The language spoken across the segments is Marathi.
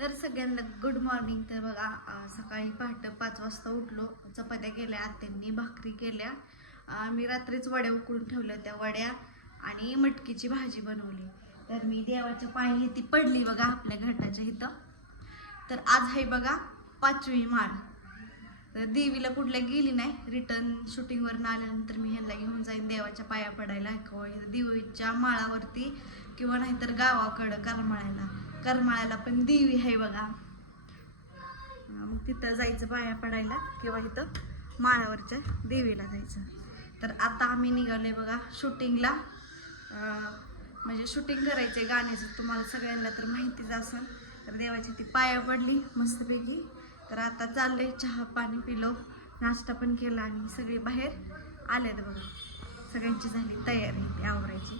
तर सगळ्यांना गुड मॉर्निंग तर बघा सकाळी पहाटे पाच वाजता उठलो. चपात्या केल्या आत्यांनी भाकरी केल्या. मी रात्रीच वड्या उकळून ठेवल्या त्या वड्या आणि मटकीची भाजी बनवली. तर मी देवाच्या पायी ती पडली बघा आपल्या घाटाच्या इथं. तर आज आहे बघा पाचवी माळ. तर देवीला कुठल्या गेली नाही रिटर्न शूटिंगवरनं आल्यानंतर मी ह्यांना घेऊन जाईन देवाच्या पाया पडायला. देवीच्या माळावरती किंवा नाहीतर गावाकडं करमाळ्याला. करमाळ्याला पण देवी आहे बघा. मग तिथं जायचं पाया पडायला किंवा इथं माळावरच्या देवीला जायचं. तर आता आम्ही निघालोय बघा शूटिंगला म्हणजे शूटिंग करायचे गाण्याचं तुम्हाला सगळ्यांना तर माहितीच असेल. तर देवाची ती पाया पडली मस्तपैकी. तर आता चाललंय चहा पाणी पिलो नाश्ता पण केला आणि सगळे बाहेर आलेत बघा. सगळ्यांची झाली तयारी ती आवरायची.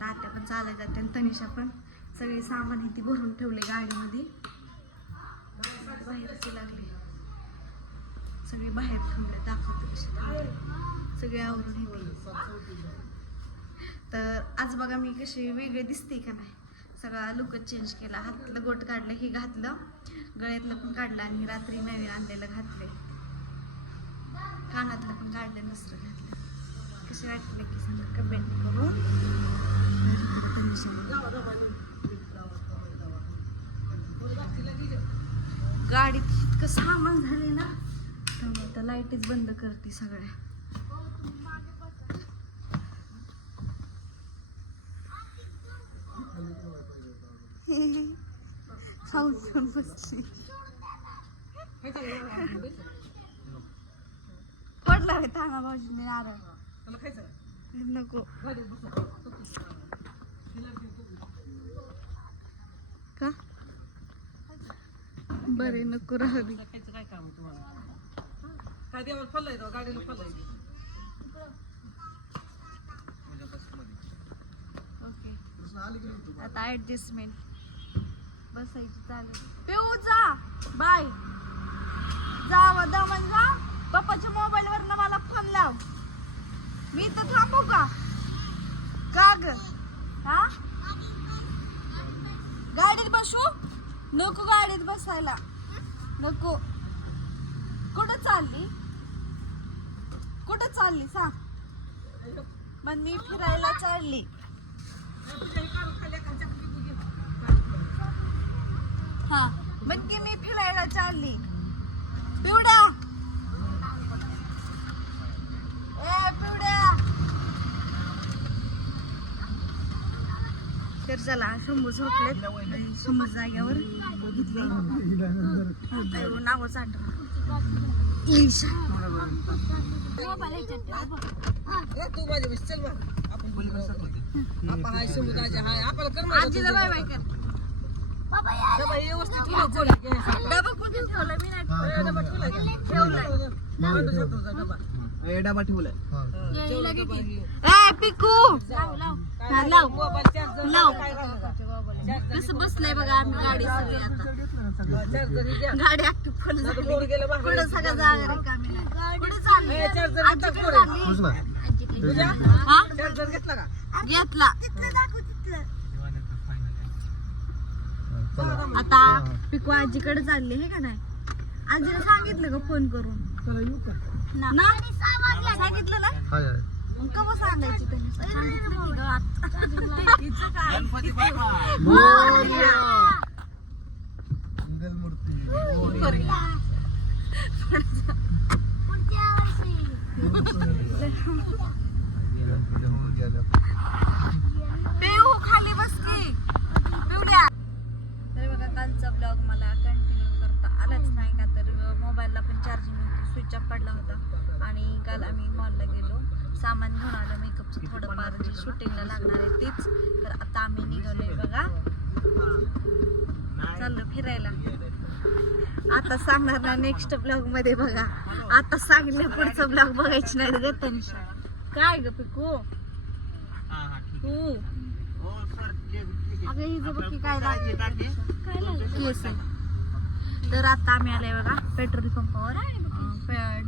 तर आत्या पण चालत जाते आणि तनिषा पण सगळी सामान हे ती भरून ठेवले गाडीमध्ये. बाहेरची लागली. सगळे बाहेर थांबले दाखवत कशी सगळे आवरून येते तर आज बघा मी कशी वेगळी दिसते का नाही. सगळा लुकच चेंज केला. हातातलं गोट काढलं हे घातलं. गळ्यातलं पण काढलं आणि रात्री नवीन आणलेलं घातले कानातलं पण काढलं दुसरं घातलं कसे वाटले की सांगा कमेंट करून? गाडीत इतकं सामान झाले ना त्यामुळे आता लाईटच बंद करते सगळ्या. पडला रे थाना भाऊजीने नारळ नको. बरे नको राहू दे. काय काम तुम्हाला? काय देवाला गाडीला ओके. आता ऍडजस्टमेंट बसायची चालेल. पिऊ जा. बाय. जा व दमन जा. पप्पाच्या मोबाईल वरनं मला फोन लाव. मी तर थांबू का? का ग? हा? गाडीत बसू? नको गाडीत बसायला. नको. कुठं चालली? कुठं चालली सांग. मग मी फिरायला चालली. हा मग की मी फिरायला चालली पिवड्या ए पिवड्या तर चला शंभू झोपले शंभू जाग्यावर घेतले नाव चाट तू माझ्या चल आपण बोलू हाय आपल्याला आजीला बाय बाय कर. व्यवस्थित डबा ठेवला मी नाही. डबा ठेवलाय ठेवलाय. डबा ठेवलाय हे. ए पिकू. हा, लाव. लाव. कसं बसलंय बघा आम्ही गाडी सगळी आता. हे. गाडी ऍक्टिव्ह फुल झाली. पुढे सगळं जागा रिकामी चालली. पुढे. चालली हा? चार्जर घेतला का? घेतला. आता पिकू आजीकडे चालली हे का नाही? आजीला सांगितलं का फोन करून? ना. ना? सांगितलं ना? मग कवा सांगायची त्यांनी? सांगितलं की गं आता. हिचं काय? मोरया. मोरया. पिऊ खाली बस की पिवड्या तर बघा कालचा ब्लॉग मला कंटिन्यू करता आलाच नाही का तर मोबाईलला पण चार्जिंग स्विच ऑफ पडला होता आणि काल आम्ही मॉलला गेलो सामान घेऊन आलं मेकअपचं थोडंफार जे शूटिंगला लागणार आहे तेच. तर आता आम्ही निघालोय बघा. चाललो फिरायला. आता सांगणार ना नेक्स्ट ब्लॉगमध्ये बघा. आता सांगितलं पुढचं ब्लॉग बघायची नाही ग तनिषा काय ग पिकू? तू. अगं हिचं बघ की काय लागले काय लागले तर आता आम्ही आलोय बघा पेट्रोल पंपावर.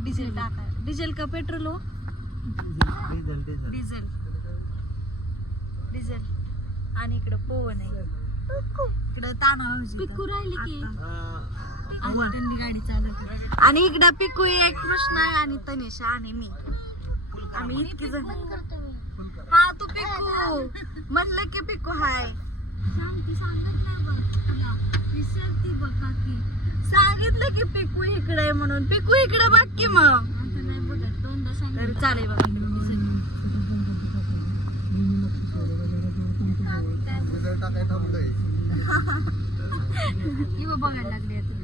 डिझेल टाका डिझेल का पेट्रोल हो? डिझेल. डिझेल. आणि इकडं पवन आहे. इकडं ताना पिकू राहिली की. त्यांनी गाडी चालवली. आणि इकडं पिकू एक कृष्णा आहे आणि तनिषा आणि मी. आम्ही इतकी जण. हा तू पिकू. म्हणलं की पिकू हाय. सांगती सांगत नाही बघ तुला. विसरती बघ काकी. सांगितलं की पिकू इकडे आहे म्हणून. पिकू इकडे बघ की मग. तरी चालेल बघा किंवा बघायला लागली आता.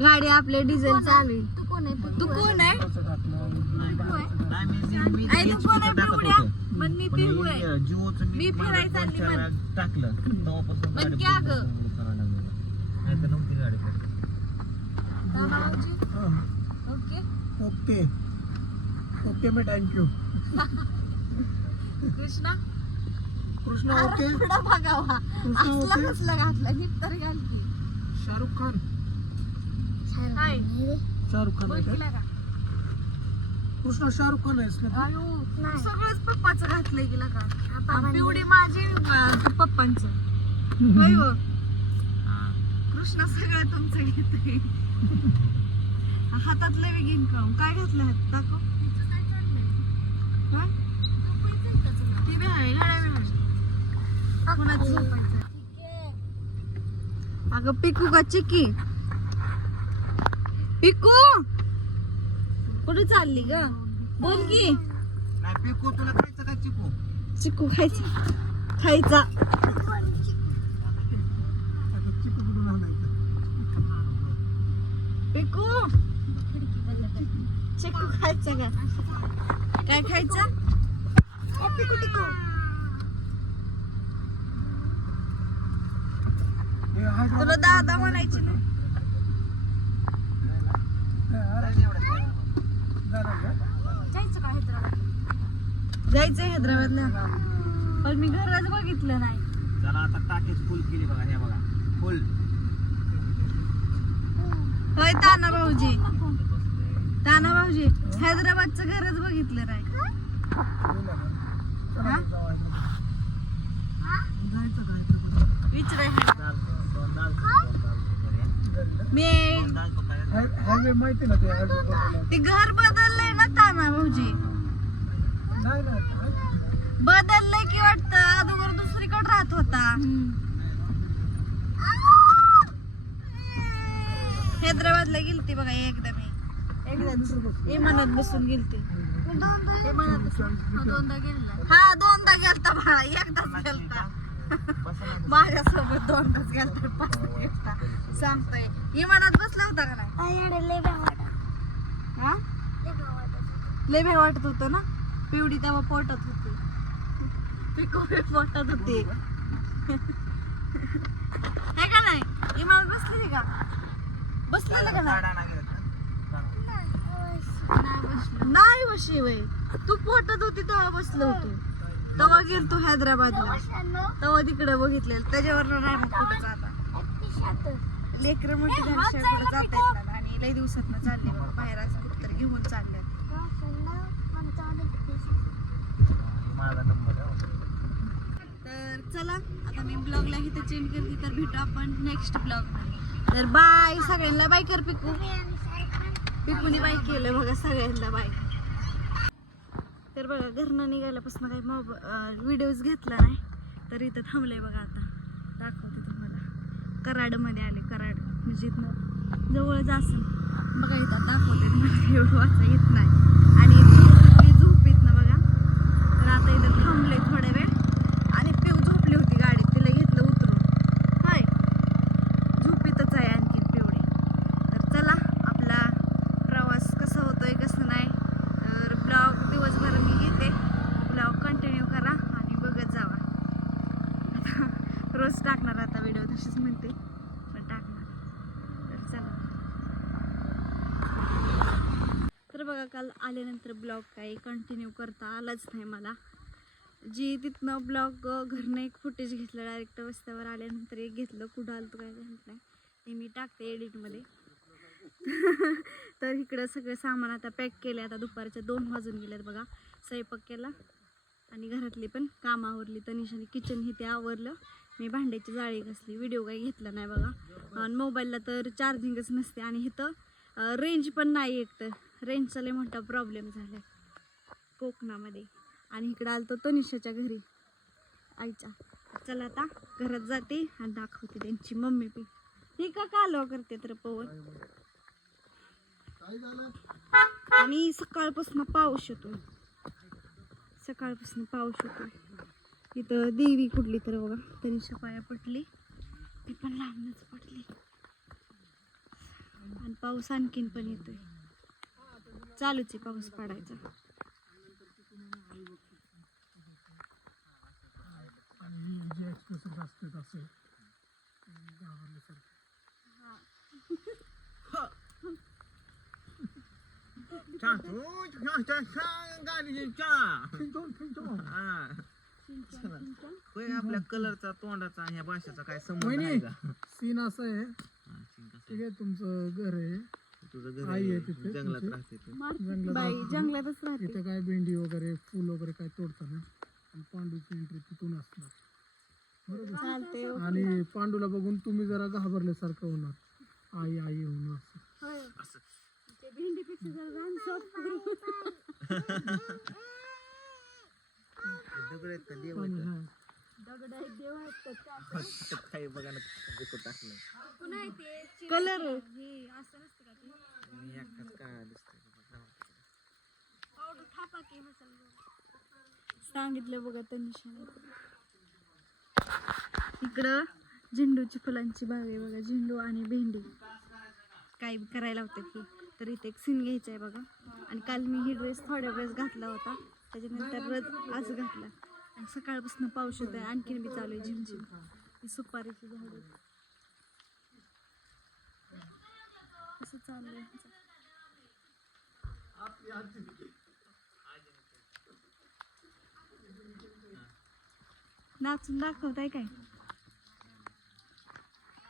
गाडी आपले डिझेल चालू आहे. तू कोण आहे? तू कोण आहे? पिकू आहे? आई तू कोण आहे? पिवड्या पण मी पिहू आहे. मी फिरायला चालली म्हण. टाकलं. तेव्हापासून नव्हती गाडी okay. Okay. Okay me thank you Krishna? Krishna okay पुढं बघावा. असलं कसलं घातलं नीट तर घालती. शाहरुख खान. हाय. शाहरुख खान आहे का? बघितलं का? कृष्णा शाहरुख खान आहेस ना अयो सगळंच पप्पाचं घातलंय गेला का पिवडी माझी अं, पप्पांचं. होय हो. कृष्णा सगळं तुमचं घेतोय हातातलं बी घेईन का काय घातलं हात दाखव. हा? ती बी आहे आहे. कोणाचं झोपायचं अगं पिकू का चिकी? पिकू? कुठे चालली ग? बोल की. पिकू तुला खायचं का चिकू? चिकू खायचा. खायचा. पिकू? चिकू खायचा का? काय खायचं? पिकू टिकू हे हा का? तुला दादा म्हणायची ना? जायचं का हैदराबाद जायचंय हैदराबादला. पण मी घरच बघितलं नाही. चला आता टाकीच फुल केली बघा हे बघा फुल होय ताना भाऊजी. ताना भाऊजी हैदराबादचं घरच बघितलं नाही. हा? जायचं काय. विचाराय मी हायवे माहिती ना ते हायवे बनवला. ते घर बदललंय ना ताना भाऊजी. नाही बदललंय की वाटतं? अगोदर दुसरीकडे राहत होता. हैदराबादला गेलती बघा एकदा मी. इमानात बसून गेलती. इमानात बसून दोनदा गेलेला हा दोनदा गेलता बाळा एकदाच गेलता. माझ्यासोबत दोनदाच गेलता पाच गेलता सांगतोय. इमानात बसला होता का नाही? हा लय भे वाटत. होतं. ना? पिवडी तेव्हा पोटत होती. पिकू बी पोटत होती. हे का नाही? इमानात बसलेली का? बसलेलं का नाही? नाही बसली. वय तू पोटत होती तेव्हा बसलो होतो. तेव्हा गेलतो हैदराबादला. तेव्हा तिकडे बघितलेलं. त्याच्यावर नाही मग कुठं जाता? लेकरं मोठी कुठं जाता येत नाही. आणि लई दिवसात चालले. मग बाहेर असं कुठं घेऊन चालले. तर चला आता मी ब्लॉगला इथं चेंज करते तर भेटू आपण नेक्स्ट ब्लॉग. तर बाय सगळ्यांना बाय कर पिकू. पिकूने बाय केलं बघा सगळ्यांना बाय तर बघा घरनं निघाल्यापासून काही मोब व्हिडिओज घेतला नाही. तर इथं थांबलंय बघा आता. दाखवते तुम्हाला. कराडमध्ये आले कराड. म्हणजे इथनं जवळच असं बघा इथं दाखवते मला एवढं वाचा येत नाही आणि झोपली झोपीत ना बघा तर आता इथं थांबले थोड्या वेळ आणि पिऊ झोपली होती गाडीत तिला घेतलं उतरून हाय झोपीतच आहे आणखी पिवडी तर चला आपला प्रवास कसा होतोय कसं नाही तर ब्लॉग दिवसभर मी घेते ब्लॉग कंटिन्यू करा आणि बघत जावा आता रोज टाकणार आता व्हिडिओ तशीच म्हणते पण टाकणार तर चला तर बघा काल आल्यानंतर ब्लॉग काही कंटिन्यू करता आलाच नाही मला. जी तिथनं ब्लॉग घरनं एक फुटेज घेतलं डायरेक्ट रस्त्यावर आल्यानंतर एक घेतलं. कुठं आलं तर काय झालं नाही. ते मी टाकते एडिटमध्ये तर इकडं सगळं सामान आता पॅक केले आता दुपारच्या दोन वाजून गेल्यात बघा. स्वयंपाक केला आणि घरातली पण काम आवरली. तनिषाने किचन हे ते आवरलं. मी भांड्याची जाळी घासली. व्हिडिओ काही घेतला नाही बघा. आणि मोबाईलला तर चार्जिंगच नसते. आणि इथं रेंज पण नाही एक तर रेंजचा लय मोठा प्रॉब्लेम झाला कोकणामध्ये. आणि इकडं आलं तर तनिषाच्या घरी. आईच्या चला आता घरात जाते आणि दाखवते त्यांची मम्मी पी. ही का कालवा करते तर पवन? आणि सकाळपासून पाऊस येतोय. सकाळपासून पाऊस येतोय. इथं देवी कुठली तर बघा. तनिषा पाया पडली. ती पण लांबनच पडली. आणि पाऊस आणखीन पण येतोय. चालूच आहे पाऊस पडायचा. आपल्या कलरचा तोंडाचा ह्या भाषेचा काय संबंध सीन असं आहे. हा, ठीक आहे तुमचं घर आहे. तुझं घर आई आहे आहे, तिथे, जंगलात तुमची? राहते तू. जंगलात बाई राहते. जंगलातच राहते. इथं काय भेंडी वगैरे फुल वगैरे काय तोडताना आणि पांडूची एंट्री तिथून असणार. बरोबर? चालते आणि पांडूला बघून तुम्ही जरा घाबरल्यासारखं होणार. आई आई होऊन असं. ते भेंडीपेक्षा जरा रान साफ करू. दगड आहेत का देव आणि आहेत दगड आहेत, देव आहेत तर त्या- का? तिथं काही बघा ना बुकं टाकलं पुन्हा ते चिवडा- कलर हे असं नसतं का ते? मी एकटाच काय दिसतंय पावडर थापा की मसाला सांगितलं बघा तनिषाने इकडं झेंडूची फुलांची बाग आहे बघा झेंडू आणि भेंडी. काय करायला होतं की तर इथे एक सीन घ्यायचा आहे बघा. आणि काल मी ही ड्रेस थोड्या वेळेस घातला होता त्याच्यानंतर रज आज घातला. आणि सकाळपासून पाऊस येतोय आणखीन बी चालू आहे झिमझिम. ही. सुपारीची झाड कसं चालू आहे? नाचून दाखवताय काय?